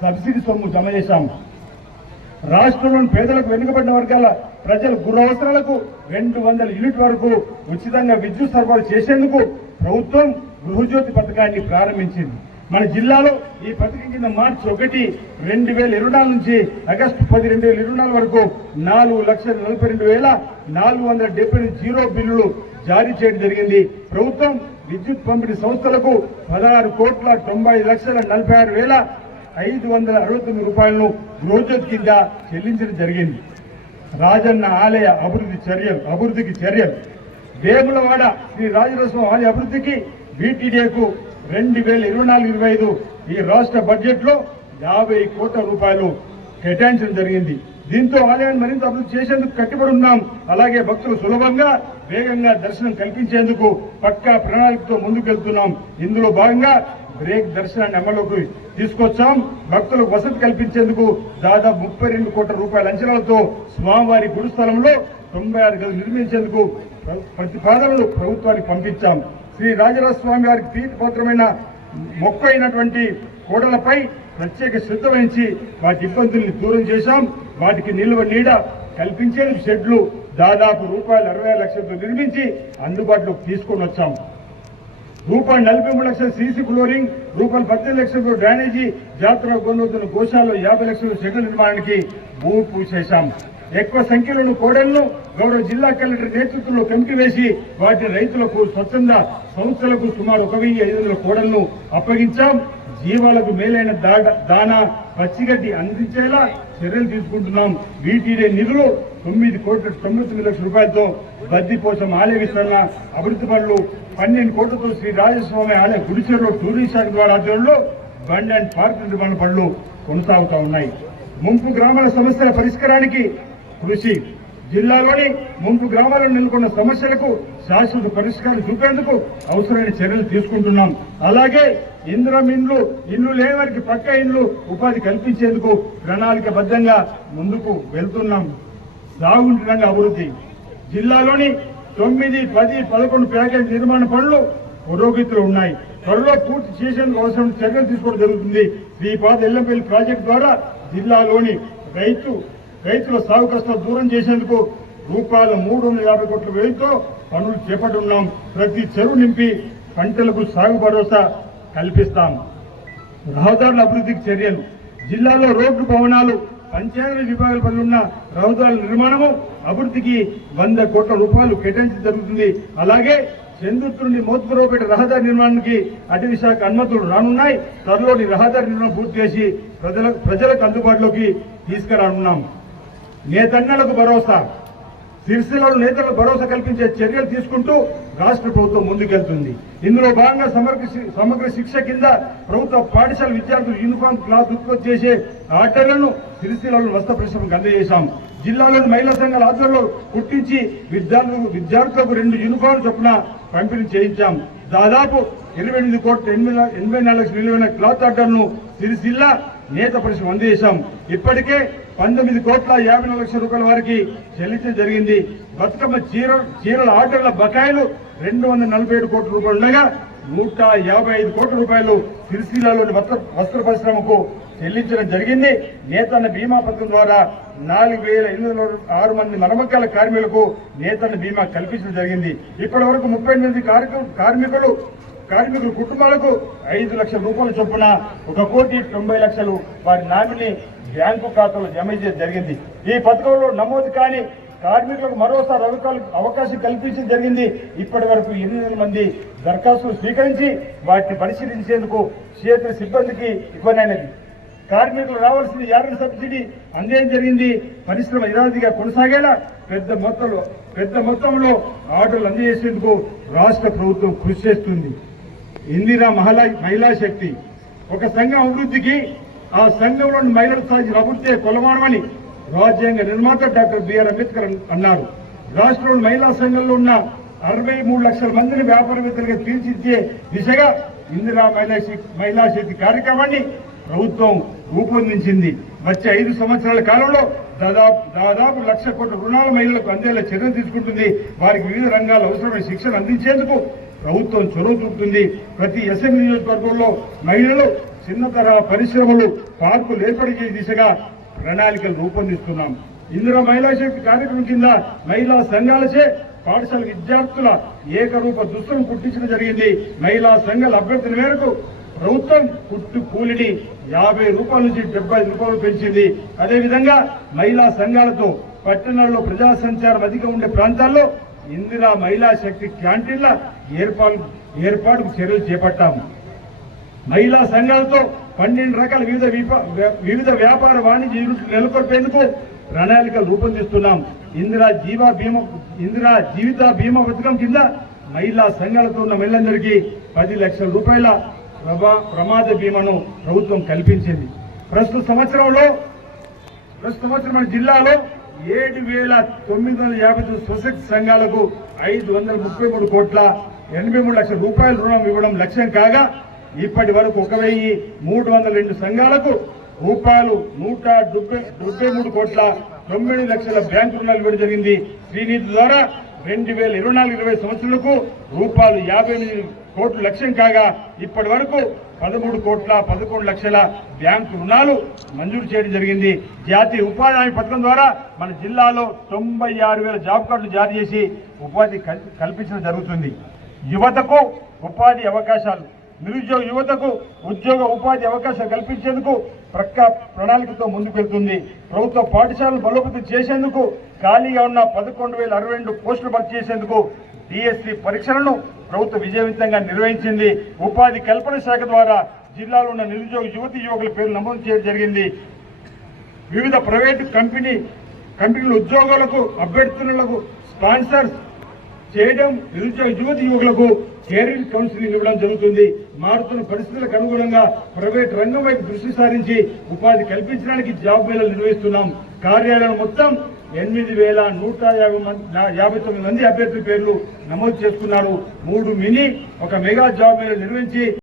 Subsidy సొమ్ము జమ చేశాము. రాష్ట్రంలోని పేదలకు వెనుకబడిన వర్గాల ప్రజల గృహవసరాలకు రెండు వందల యూనిట్ వరకు ఉచితంగా విద్యుత్ సరఫరా చేసేందుకు ప్రభుత్వం గృహజ్యోతి పథకాన్ని ప్రారంభించింది. మన జిల్లాలో ఈ పథకం కింద మార్చి ఒకటి రెండు వేల ఇరవై నాలుగు నుంచి ఆగస్టు పది రెండు వేల ఇరవై నాలుగు వరకు నాలుగు లక్షల నలభై రెండు వేల నాలుగు వందల డెబ్బై జీరో బిల్లులు జారీ చేయడం జరిగింది. ప్రభుత్వం విద్యుత్ పంపిణీ సంస్థలకు పదహారు కోట్ల తొంభై లక్షల నలభై ఆరు వేల ఐదు వందల అరవై తొమ్మిది రూపాయలను గృహజ్యోతి కింద చెల్లించడం జరిగింది. రాజన్న ఆలయ అభివృద్ధి చర్యలు అభివృద్ధికి చర్యలు. వేములవాడ శ్రీ రాజరస్వామి ఆలయ అభివృద్ధికి బీటీడీఏకు రెండు వేల ఇరవై నాలుగు ఇరవై ఐదు ఈ రాష్ట్ర బడ్జెట్లో యాభై కోట్ల రూపాయలు కేటాయించడం జరిగింది. దీంతో ఆలయాన్ని మరింత అభివృద్ధి చేసేందుకు కట్టుబడి ఉన్నాం. అలాగే భక్తులు సులభంగా వేగంగా దర్శనం కల్పించేందుకు పక్కా ప్రణాళికతో ముందుకెళ్తున్నాం. ఇందులో భాగంగా బ్రేక్ దర్శనాన్ని అమలులోకి తీసుకొచ్చాం. భక్తులకు వసతి కల్పించేందుకు దాదాపు ముప్పై రెండు కోట్ల రూపాయల అంచనాలతో స్వామివారి గుడి స్థలంలో తొంభై ఆరు గదులు నిర్మించేందుకు ప్రతిపాదనలు ప్రభుత్వానికి పంపించాం. శ్రీ రాజరాజ స్వామి వారికి ప్రీతిపాత్రమైన మొక్క అయినటువంటి కోడలపై ప్రత్యేక శ్రద్ధ వహించి వాటి ఇబ్బందుల్ని దూరం చేశాం. వాటికి నిల్వ నీడ కల్పించేందుకు షెడ్లు దాదాపు రూపాయలు అరవై లక్షలతో నిర్మించి అందుబాటులోకి తీసుకొని వచ్చాం. రూపాయలు నలభై మూడు లక్షల సీసీ ఫ్లోరింగ్ రూపాయలు పద్దెనిమిది లక్షలతో డ్రైనేజీ జాతర కొనుగోలు గోశాలలో యాభై లక్షల షెడ్ల నిర్మాణానికి భూమి పూజ చేశాం. ఎక్కువ సంఖ్యలో కోడళ్ళను గౌరవ జిల్లా కలెక్టర్ నేతృత్వంలో కమిటీ వేసి వాటి రైతులకు స్వచ్ఛంద సంస్థలకు సుమారు ఒక వెయ్యి ఐదు వందల కోడళ్ళను అప్పగించాం. జీవాలకు మేలైన దాడ- దానా పచ్చిగడ్డి అందించేలా చర్యలు తీసుకుంటున్నాం. వీటిడే నిధులు తొమ్మిది కోట్ల తొంభై తొమ్మిది లక్షల రూపాయలతో బద్దిపోసం ఆలయ విస్తరణ అభివృద్ధి పనులు పన్నెండు కోట్లతో శ్రీ రాజస్వామి ఆలయ గుడిచెరులో టూరిస్ట్ శాఖ ద్వారా ఆధ్వర్యంలో బండ్ అండ్ పార్క్ నిర్మాణ పనులు కొనసాగుతా ఉన్నాయి. ముంపు గ్రామాల సమస్యల పరిష్కారానికి కృషి జిల్లాలోని ముంపు గ్రామాల్లో నెలకొన్న సమస్యలకు శాశ్వత పరిష్కారం చూపేందుకు అవసరమైన చర్యలు తీసుకుంటున్నాం. అలాగే ఇంద్రం ఇండ్లు ఇల్లు లేని వారికి పక్క ఇండ్లు ఉపాధి కల్పించేందుకు ప్రణాళికబద్ధంగా ముందుకు వెళ్తున్నాం. సాగుంటి అభివృద్ధి. జిల్లాలోని తొమ్మిది పది పదకొండు ప్యాకేజ్ నిర్మాణ పనులు పురోగతిలో ఉన్నాయి. త్వరలో పూర్తి చేసేందుకు అవసరం చర్యలు తీసుకోవడం జరుగుతుంది. శ్రీపాద ఎల్లంపల్లి ప్రాజెక్టు ద్వారా జిల్లాలోని రైతు రైతుల సాగు కష్టాలు దూరం చేసేందుకు రూపాయలు మూడు వందల యాభై కోట్ల వ్యయంతో పనులు చేపట్టున్నాం ప్రతి చెరువు నింపి పంటలకు సాగు భరోసా కల్పిస్తాం. రహదారుల అభివృద్ధికి చర్యలు. జిల్లాలో రోడ్డు భవనాలు పంచాయతీ విభాగాల పనులు ఉన్న రహదారుల నిర్మాణము అభివృద్ధికి వంద కోట్ల రూపాయలు కేటాయించడం జరుగుతుంది. అలాగే చందుర్తి నుండి మోత్పురవపేట రహదారి నిర్మాణానికి అటవీ శాఖ అనుమతులు రానున్నాయి. త్వరలోని రహదారి నిర్మాణం పూర్తి చేసి ప్రజల ప్రజలకు అందుబాటులోకి తీసుకురానున్నాం. నేతన్నలకు భరోసా? సిరిసిల్లలో నేతలకు భరోసా కల్పించే చర్యలు తీసుకుంటూ రాష్ట్ర ప్రభుత్వం ముందుకెళ్తుంది. ఇందులో భాగంగా సమగ్ర సమగ్ర శిక్ష కింద ప్రభుత్వ పాఠశాల విద్యార్థులు యూనిఫామ్ క్లాత్ ఉత్పత్తి చేసే ఆర్డర్లను సిరిసిల్లలో వస్త్ర పరిశ్రమకు అందజేశాం. జిల్లాలోని మహిళా సంఘాల ఆధ్వర్యంలో గుర్తించి విద్యార్థులకు విద్యార్థులకు రెండు యూనిఫామ్ చొప్పున పంపిణీ చేయించాం. దాదాపు ఇరవై ఎనిమిది కోట్ల ఎనిమిది ఎనభై నాలుగు లక్షల విలువైన క్లాత్ ఆర్డర్ను సిరిసిల్ల నేత పరిశ్రమ అందజేశాం. ఇప్పటికే పంతొమ్మిది కోట్ల యాభై నాలుగు లక్షల రూపాయల వారికి చెల్లించడం జరిగింది. బతుకమ్మ చీర చీరల ఆర్డర్ల బకాయిలు రెండు వందల నలభై ఏడు కోట్ల రూపాయలు ఉండగా నూట యాభై ఐదు కోట్ల రూపాయలు సిరిసిల్లాలోని వస్త్ర వస్త్ర పరిశ్రమకు చెల్లించడం జరిగింది. నేతన్న బీమా పథకం ద్వారా నాలుగు వేల ఎనిమిది వందల ఆరు మంది మరమక్కల కార్మికులకు నేతన్న బీమా కల్పించడం జరిగింది. ఇప్పటి వరకు ముప్పై ఎనిమిది కార్మికు- కార్మికులు కార్మికుల కుటుంబాలకు ఐదు లక్షల రూపాయల చొప్పున ఒక కోటి తొంభై లక్షలు వారి నామిని బ్యాంకు ఖాతాలో జమ చేయడం జరిగింది. ఈ పథకంలో నమోదు కాని కార్మికులకు మరోసారి అవకాశం అవకాశం కల్పించడం జరిగింది. ఇప్పటి వరకు ఎనిమిది మంది దరఖాస్తులు స్వీకరించి వాటిని పరిశీలించేందుకు క్షేత్ర సిబ్బందికి ఇవ్వనైనది. కార్మికులు రావాల్సిన యాభై సబ్సిడీ అందేం జరిగింది. పరిశ్రమ యథావిధిగా కొనసాగేలా పెద్ద మొత్తంలో పెద్ద మొత్తంలో ఆర్డర్లు అందజేసేందుకు రాష్ట్ర ప్రభుత్వం కృషి చేస్తుంది. ఇందిరా మహిళా మహిళా శక్తి. ఒక సంఘం అభివృద్ధికి ఆ సంఘంలోని మహిళలు సాధించిన అభివృద్ధి కొలమానమని రాజ్యాంగ నిర్మాత డాక్టర్ బిఆర్ అంబేద్కర్ అన్నారు. రాష్ట్రంలోని మహిళా సంఘంలో ఉన్న అరవై మూడు లక్షల మందిని వ్యాపారవేత్తలుగా తీర్చిదిద్దే దిశగా ఇందిరా మహిళా శక్తి మహిళా శక్తి కార్యక్రమాన్ని ప్రభుత్వం రూపొందించింది. వచ్చే ఐదు సంవత్సరాల కాలంలో దాదాపు దాదాపు లక్ష కోట్ల రుణాల మహిళలకు అందేలా చర్యలు తీసుకుంటుంది. వారికి వివిధ రంగాల అవసరమైన శిక్షణ అందించేందుకు ప్రభుత్వం చొరవ చూపుతుంది. ప్రతి అసెంబ్లీ నియోజకవర్గంలో మహిళలు చిన్న తరహా పరిశ్రమలు పార్కులు ఏర్పడిచే దిశగా ప్రణాళికలు రూపొందిస్తున్నాం. ఇందులో మహిళా శక్తి కార్యక్రమం కింద మహిళా సంఘాలచే పాఠశాల విద్యార్థుల ఏకరూప దుస్తులను కుట్టించడం జరిగింది. మహిళా సంఘాల అభ్యర్థుల మేరకు ప్రభుత్వం కుట్టు కూలిని యాభై రూపాయల నుంచి డెబ్బై రూపాయలు పెంచింది. అదేవిధంగా మహిళా సంఘాలతో పట్టణాల్లో ప్రజా సంచారం అధికంగా ఉండే ప్రాంతాల్లో ఇందిరా మహిళా శక్తి క్యాంటీన్ల ఏర్పాటు ఏర్పాటుకు చర్యలు చేపట్టాము. మహిళా సంఘాలతో పన్నెండు రకాల వివిధ వివిధ వ్యాపార వాణిజ్య యూనిట్లు నెలకొల్పేందుకు ప్రణాళికలు రూపొందిస్తున్నాం. ఇందిరా జీవా బీమా ఇందిరా జీవిత బీమా పథకం కింద మహిళా సంఘాలతో ఉన్న మహిళలందరికీ పది లక్షల రూపాయల ప్రమాద బీమాను ప్రభుత్వం కల్పించింది. ప్రస్తుత సంవత్సరంలో ప్రస్తుత సంవత్సరం మన జిల్లాలో ఏడు వేల తొమ్మిది వందల యాభై తొమ్మిది సొసైటీ సంఘాలకు ఐదు వందల ముప్పై మూడు కోట్ల ఎనభై మూడు లక్షల రూపాయల రుణం ఇవ్వడం లక్ష్యం కాగా ఇప్పటి వరకు ఒక వెయ్యి మూడు వందల రెండు సంఘాలకు రూపాయలు నూట డెబ్బై డెబ్బై మూడు కోట్ల తొమ్మిది లక్షల బ్యాంకు రుణాలు ఇవ్వడం జరిగింది. శ్రీనిధి ద్వారా రెండు వేల ఇరవై నాలుగు ఇరవై సంవత్సరాలకు రూపాయలు యాభై ఎనిమిది కోట్లు లక్ష్యం కాగా ఇప్పటి వరకు పదమూడు కోట్ల పదకొండు లక్షల బ్యాంకు రుణాలు మంజూరు చేయడం జరిగింది. జాతీయ ఉపాధి హామీ పథకం ద్వారా మన జిల్లాలో తొంభై ఆరు వేల జాబ్ కార్డులు జారీ చేసి ఉపాధి కల్- కల్పించడం జరుగుతుంది. యువతకు ఉపాధి అవకాశాలు నిరుద్యోగ యువతకు ఉద్యోగ ఉపాధి అవకాశాలు కల్పించేందుకు ప్రక్క ప్రణాళికతో ముందుకు వెళ్తుంది ప్రభుత్వ పాఠశాలను బలోపేతం చేసేందుకు ఖాళీగా ఉన్న పదకొండు వేల అరవై రెండు పోస్టులు భర్తీ చేసేందుకు డిఎస్సి పరీక్షలను ప్రభుత్వం విజయవంతంగా నిర్వహించింది. ఉపాధి కల్పన శాఖ ద్వారా జిల్లాలో ఉన్న నిరుద్యోగ యువతి యువకుల పేర్లు నమోదు చేయడం జరిగింది. వివిధ ప్రైవేటు కంపెనీ కంపెనీల ఉద్యోగాలకు అభ్యర్థులకు స్పాన్సర్స్ చేయడం నిరుద్యోగ యువతి యువకులకు కెరీర్ కౌన్సిలింగ్ ఇవ్వడం జరుగుతుంది. మారుతున్న పరిస్థితులకు అనుగుణంగా ప్రైవేట్ రంగం వైపు దృష్టి సారించి ఉపాధి కల్పించడానికి జాబ్ మేళలు నిర్వహిస్తున్నాం. కార్యాలయం మొత్తం ఎనిమిది వేల నూట యాభై మంది యాభై తొమ్మిది మంది అభ్యర్థుల పేర్లు నమోదు చేసుకున్నారు. మూడు మినీ ఒక మెగా జాబ్ మేళ నిర్వహించి